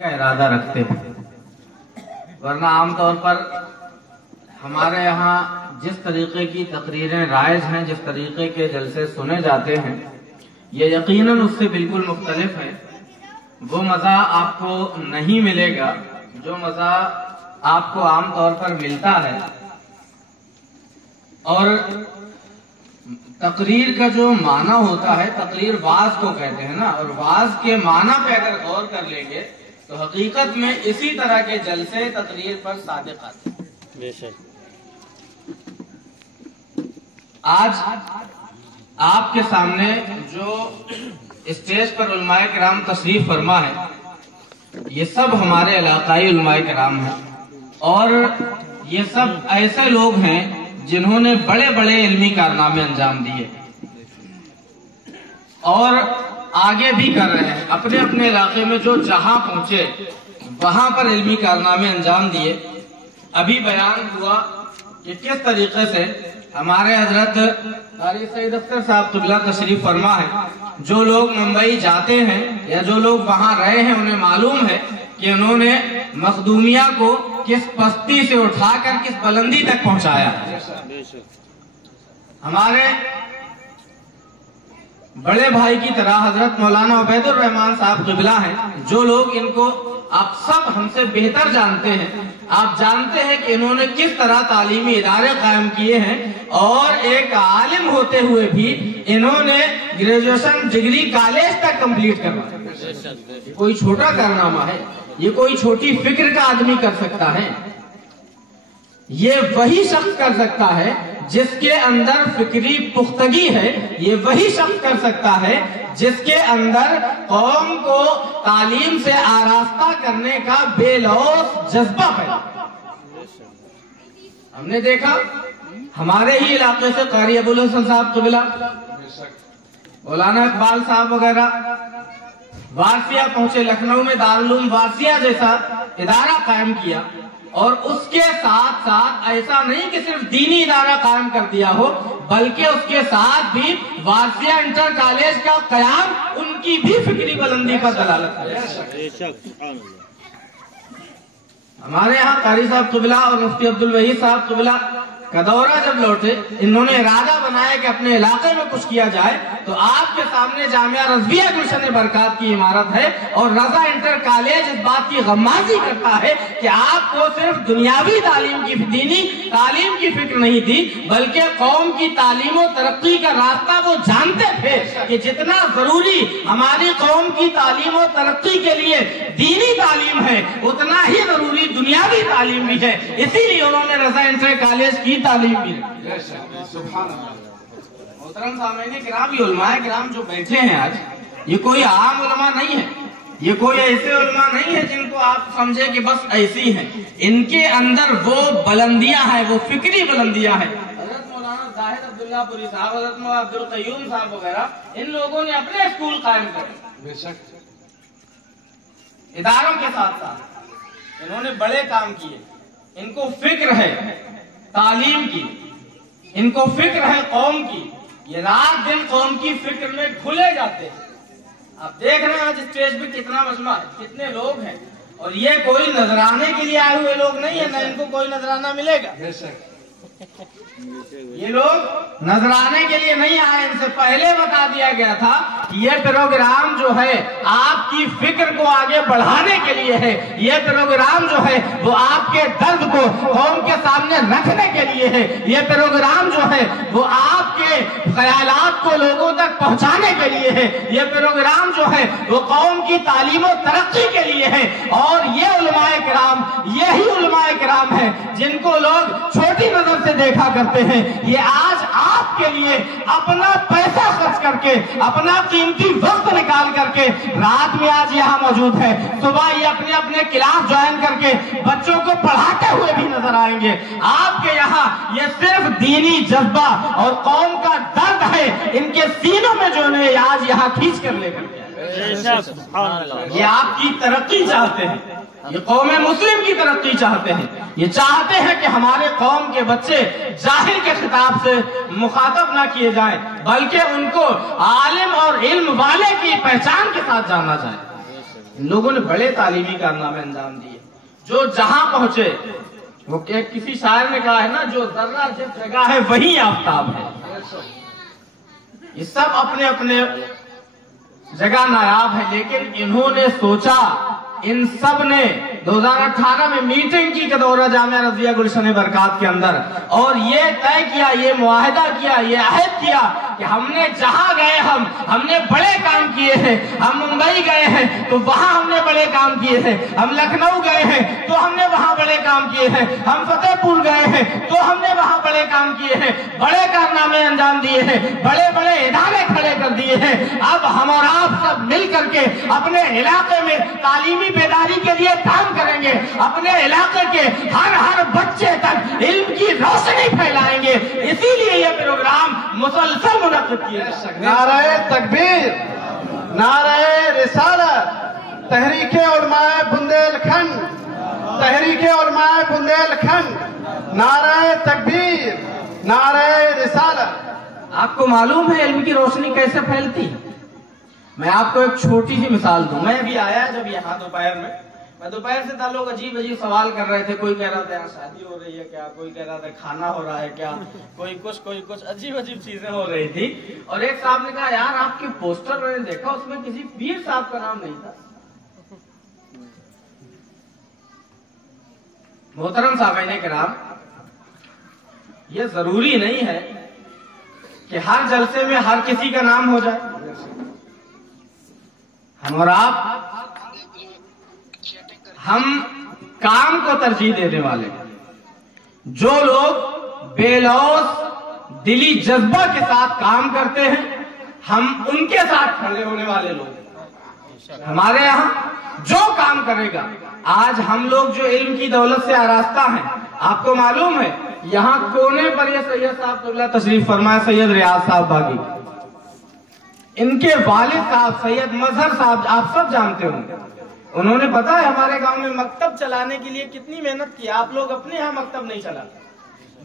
کا ارادہ رکھتے ہیں، ورنہ عام طور پر ہمارے یہاں جس طریقے کی تقریریں رائج ہیں، جس طریقے کے جلسے سنے جاتے ہیں، یہ یقیناً اس سے بالکل مختلف ہے۔ وہ مزہ آپ کو نہیں ملے گا جو مزہ آپ کو عام طور پر ملتا ہے۔ اور تقریر کا جو معنی ہوتا ہے، تقریر واعظ کو کہتے ہیں نا، اور واعظ کے معنی پہ اگر غور کر لیں گے تو حقیقت میں اسی طرح کے جلسے تقریر پر صادق آتے ہیں۔ بے شک آج آپ کے سامنے جو اسٹیج پر علماء کرام تشریف فرما ہے، یہ سب ہمارے علاقائی علماء کرام ہیں، اور یہ سب ایسے لوگ ہیں جنہوں نے بڑے بڑے علمی کارنامے انجام دیے اور آگے بھی کر رہے ہیں۔ اپنے اپنے علاقے میں جو جہاں پہنچے وہاں پر علمی کارنامے انجام دیے۔ ابھی بیان ہوا کہ کس طریقے سے ہمارے حضرت قاری سعید اختر صاحب قبلہ تشریف فرما ہے۔ جو لوگ ممبئی جاتے ہیں یا جو لوگ وہاں رہے ہیں انہیں معلوم ہے کہ انہوں نے مخدومیہ کو کس پستی سے اٹھا کر کس بلندی تک پہنچایا۔ ہمارے بڑے بھائی کی طرح حضرت مولانا عبید الرحمان صاحب قبلہ ہیں، جو لوگ ان کو آپ سب ہم سے بہتر جانتے ہیں۔ آپ جانتے ہیں کہ انہوں نے کس طرح تعلیمی ادارے قائم کیے ہیں، اور ایک عالم ہوتے ہوئے بھی انہوں نے گریجویشن ڈگری کالج تک کمپلیٹ کروایا۔ یہ کوئی چھوٹا کارنامہ ہے؟ یہ کوئی چھوٹی فکر کا آدمی کر سکتا ہے؟ یہ وہی شخص کر سکتا ہے جس کے اندر فکری پختگی ہے۔ یہ وہی شخص کر سکتا ہے جس کے اندر قوم کو تعلیم سے آراستہ کرنے کا بے لوث جذبہ پیدا۔ ہم نے دیکھا ہمارے ہی علاقے سے قاری ابو الحسن صاحب قبلہ، مولانا اقبال صاحب وغیرہ وارثیہ پہنچے، لکھنؤ میں دارالعلوم وارثیہ جیسا ادارہ قائم کیا، اور اس کے ساتھ ساتھ ایسا نہیں کہ صرف دینی ادارہ قائم کر دیا ہو، بلکہ اس کے ساتھ بھی وارثیہ انٹر کالج کا قیام ان کی بھی فکری بلندی پر دلالت ہے۔ ہمارے ہاں قاری صاحب قبلہ اور مفتی عبدالوحید صاحب قبلہ کا دورہ جب لوٹے، انہوں نے ارادہ بنایا کہ اپنے علاقے میں کچھ کیا جائے، تو آپ کے سامنے جامعہ رضویہ گلشن برکات کی عمارت ہے، اور رضا انٹر کالج اس بات کی غمازی کرتا ہے کہ آپ کو صرف دنیاوی تعلیم کی، دینی تعلیم کی فکر نہیں تھی، بلکہ قوم کی تعلیم و ترقی کا راستہ وہ جانتے تھے کہ جتنا ضروری ہماری قوم کی تعلیم و ترقی کے لیے دینی تعلیم ہے، اتنا ہی ضروری دنیاوی تعلیم بھی ہے۔ اسی لیے انہوں نے رضا انٹر کالج کی تعلیم بھی رکھی۔ محترم سامعین کرام، یہ علماء کرام جو بیٹھے ہیں آج، یہ کوئی عام علماء نہیں ہے، یہ کوئی ایسے علماء نہیں ہے جن کو آپ سمجھے کہ بس ایسی ہیں۔ ان کے اندر وہ بلندیاں ہیں، وہ فکری بلندیاں ہیں۔ حضرت مولانا زاہد عبداللہ پوری صاحب، حضرت مولانا عبدالقیوم صاحب وغیرہ، ان لوگوں نے اپنے اسکول قائم کرے، اداروں کے ساتھ ساتھ انہوں نے بڑے کام کیے۔ ان کو فکر ہے تعلیم کی، ان کو فکر ہے قوم کی، یہ رات دن قوم کی فکر میں کھلے جاتے ہیں۔ آپ دیکھ رہے ہیں آج اسٹیج پہ کتنا مجمع ہے، کتنے لوگ ہیں، اور یہ کوئی نذرانے کے لیے آئے ہوئے لوگ نہیں ہیں، نہ ان کو کوئی نذرانہ ملے گا۔ یہ لوگ نذرانے کے لیے نہیں آئے، ان سے پہلے بتا دیا گیا تھا کہ یہ پروگرام جو ہے آپ کی فکر کو آگے بڑھانے کے لیے ہے، یہ پروگرام جو ہے وہ آپ کے درد کو قوم کے سامنے رکھنے کے لیے ہے، یہ پروگرام جو ہے وہ آپ کے خیالات کو لوگوں تک پہنچانے کے لیے ہے، یہ پروگرام جو ہے وہ قوم کی تعلیم و ترقی کے لیے ہے۔ اور یہ علماء کرام، یہی علماء کرام ہیں جن کو لوگ چھوٹی نظر سے دیکھا کرتے ہیں، یہ آج آپ کے لیے اپنا پیسہ خرچ کر کے، اپنا قیمتی وقت نکال کر کے رات میں آج یہاں موجود ہے، صبح یہ اپنے اپنے کلاس جوائن کر کے بچوں کو پڑھاتے ہوئے بھی نظر آئیں گے۔ آپ کے یہاں یہ صرف دینی جذبہ اور قوم کا درد ہے ان کے سینوں میں، جو انہیں آج یہاں کھینچ کر لے کر یہ آپ کی ترقی چاہتے ہیں، یہ قوم مسلم کی ترقی چاہتے ہیں، یہ چاہتے ہیں کہ ہمارے قوم کے بچے جاہل کے خطاب سے مخاطب نہ کیے جائیں، بلکہ ان کو عالم اور علم والے کی پہچان کے ساتھ جانا جائے۔ इन लोगों ने बड़े तालीमी कारनामे अंजाम दिए, जो जहां पहुंचे। वो किसी शायर ने कहा है ना, जो जर्रा जिस जगह है वही आफताब है। ये सब अपने अपने जगह नायाब है, लेकिन इन्होंने सोचा, इन सब ने 2018 में मीटिंग की कदौरा जामिया रज़िया गुलशन बरकात के अंदर, और ये तय किया, ये मुआहिदा किया, ये अहद किया कि हमने जहां गए हमने बड़े काम किए हैं। हम मुंबई गए हैं तो वहां हमने बड़े काम किए हैं, हम लखनऊ गए हैं तो हमने वहां बड़े काम किए हैं, हम फतेहपुर गए हैं तो हमने वहां बड़े काम किए हैं, बड़े कारनामे अंजाम दिए हैं, बड़े बड़े इदारे खड़े कर दिए हैं। अब हम और आप सब मिल करके अपने इलाके में तालीमी बेदारी के लिए काम करेंगे, अपने इलाके के हर बच्चे तक इल्म की रोशनी फैलाएंगे। इसीलिए ये प्रोग्राम मुसलसल मुनक़्क़िद किया। नारे तकबीर, नारे रिसालत, तहरीके उलमाए बुंदेलखंड, तहरीके उलमाए बुंदेलखंड, नारे तकबीर, नारे रिसालत। आपको मालूम है इल्म की रोशनी कैसे फैलती? मैं आपको एक छोटी सी मिसाल दूं। मैं अभी आया जब यहाँ दोपहर में, मैं दोपहर से था, लोग अजीब अजीब सवाल कर रहे थे। कोई कह रहा था यहाँ शादी हो रही है क्या, कोई कह रहा था खाना हो रहा है क्या, कोई कुछ अजीब अजीब चीजें हो रही थी। और एक साहब ने कहा, यार आपके पोस्टर मैंने देखा, उसमें किसी पीर साहब का नाम नहीं था। मोहतरम साहब किराम, ये जरूरी नहीं है कि हर जलसे में हर किसी का नाम हो जाए। हम और आप, हम काम को तरजीह देने वाले, जो लोग बेलौस दिली जज्बा के साथ काम करते हैं, हम उनके साथ खड़े होने वाले लोग। हमारे यहाँ जो काम करेगा, आज हम लोग जो इल्म की दौलत से आरास्ता हैं, आपको मालूम है यहाँ कोने पर ये सैयद साहब क़िबला तशरीफ फरमाए, सैयद रियाज साहब बागी, इनके वालिद साहब सैयद मजहर साहब, आप सब जानते होंगे। उन्होंने पता है हमारे गांव में मकतब चलाने के लिए कितनी मेहनत की। आप लोग अपने यहाँ मकतब नहीं चलाते,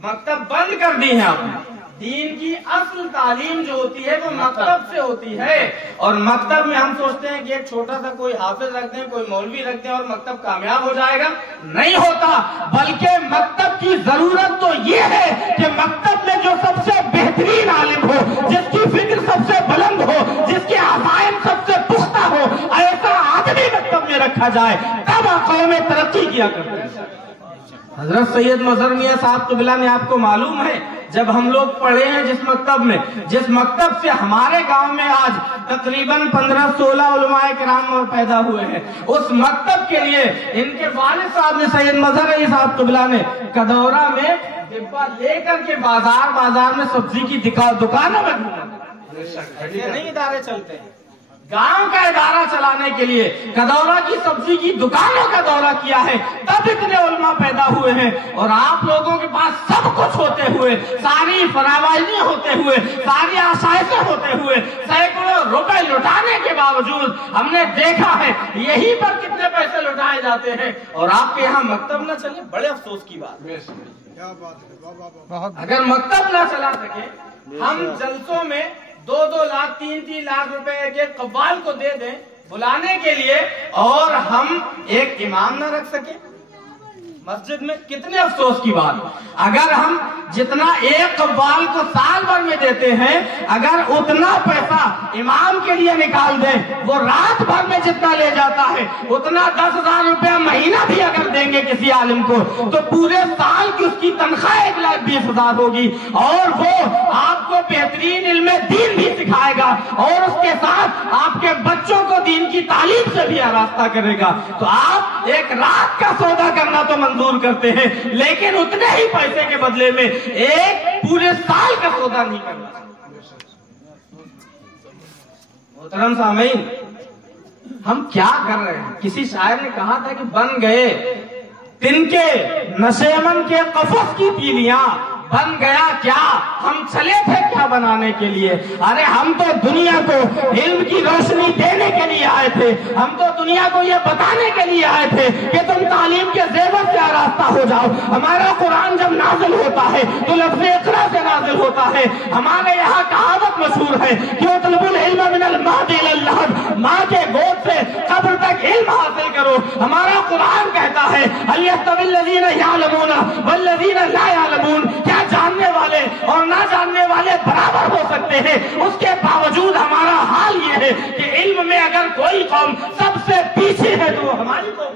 मकतब बंद कर दी है आपने। दीन की असल तालीम जो होती है वो मकतब से होती है, और मकतब में हम सोचते हैं कि एक छोटा सा कोई हाफिज रख दें, कोई मौलवी रख दें और मकतब कामयाब हो जाएगा। नहीं होता, बल्कि मकतब की जरूरत तो ये है कि मकतब में जो सबसे बेहतरीन आलिम हो, जिसकी फिक्र सबसे बुलंद हो, जिसके अज़ाइम सबसे पुख्ता हो, ऐसा आदमी मकतब में रखा जाए, तब कौमें तरक्की किया करते हैं। हजरत सैयद मजहर मियां साहब क़िबला ने, आपको मालूम है, जब हम लोग पढ़े हैं जिस मकतब से हमारे गांव में आज तकरीबन 15-16 उलमाए किराम पैदा हुए हैं, उस मकतब के लिए इनके वालिद साहब ने, सैयद मजहर अली साहब क़िबला ने, कदौरा में डिब्बा लेकर के बाजार में सब्जी की दुकानों में घूमा। नहीं इदारे चलते हैं, गांव का इदारा चलाने के लिए कदौरा की सब्जी की दुकानों का दौरा किया है, तब इतने उलमा पैदा हुए हैं। और आप लोगों के पास सब कुछ होते हुए, सारी फरावाइयां होते हुए, सारी आसाइशें होते हुए, सैकड़ों रुपए लुटाने के बावजूद हमने देखा है यहीं पर कितने पैसे लुटाए जाते हैं, और आपके यहाँ मकतब न चले, बड़े अफसोस की बात। अगर मकतब न चला सके, हम जलसों में 2-2 लाख 3-3 लाख रुपए के कव्वाल को दे दें बुलाने के लिए, और हम एक इमाम न रख सके मस्जिद में, कितने अफसोस की बात। अगर हम जितना एक कव्वाल को साल भर में देते हैं, अगर उतना पैसा इमाम के लिए निकाल दें, वो रात भर में जितना ले जाता है, उतना 10,000 रुपया महीना भी अगर देंगे किसी आलिम को, तो पूरे साल की उसकी तनख्वाह 1,20,000 होगी, और वो आपको बेहतरीन इल्म दीन भी सिखाएगा, और उसके साथ आपके बच्चों को दीन की तालीम से भी आरास्ता करेगा। तो आप एक रात का सौदा करना तो मंजूर करते हैं, लेकिन उतने ही पैसे के बदले में एक पूरे साल का सौदा नहीं करना। मोहतरम सामीन, हम क्या कर रहे हैं? किसी शायर ने कहा था कि बन गए तिनके नशेमन के कफस की पीलियां, बन गया क्या? हम चले थे क्या बनाने के लिए? अरे हम तो दुनिया को इल्म की रोशनी देने के लिए आए थे, हम तो दुनिया को ये बताने के लिए आए थे कि तुम तालीम के ज़ेवर से आरास्ता हो जाओ। हमारा कुरान जब नाजिल होता है तो लफ्ज़ इक़रा से नाजिल होता है। हमारे यहाँ कहावत मशहूर है कि उतलबुल इल्म मिनल महद इलल लहद, माँ के गोद से कब्र तक इल्म हासिल करो। हमारा कुरान कहता है हल यस्तविल लज़ीना यअलमून वल लज़ीना ला यअलमून, क्या जानने वाले और ना जानने वाले बराबर हो सकते हैं? उसके बावजूद हमारा हाल ये है कि इल्म में अगर कोई कौम सबसे पीछे है तो वो हमारी कौम।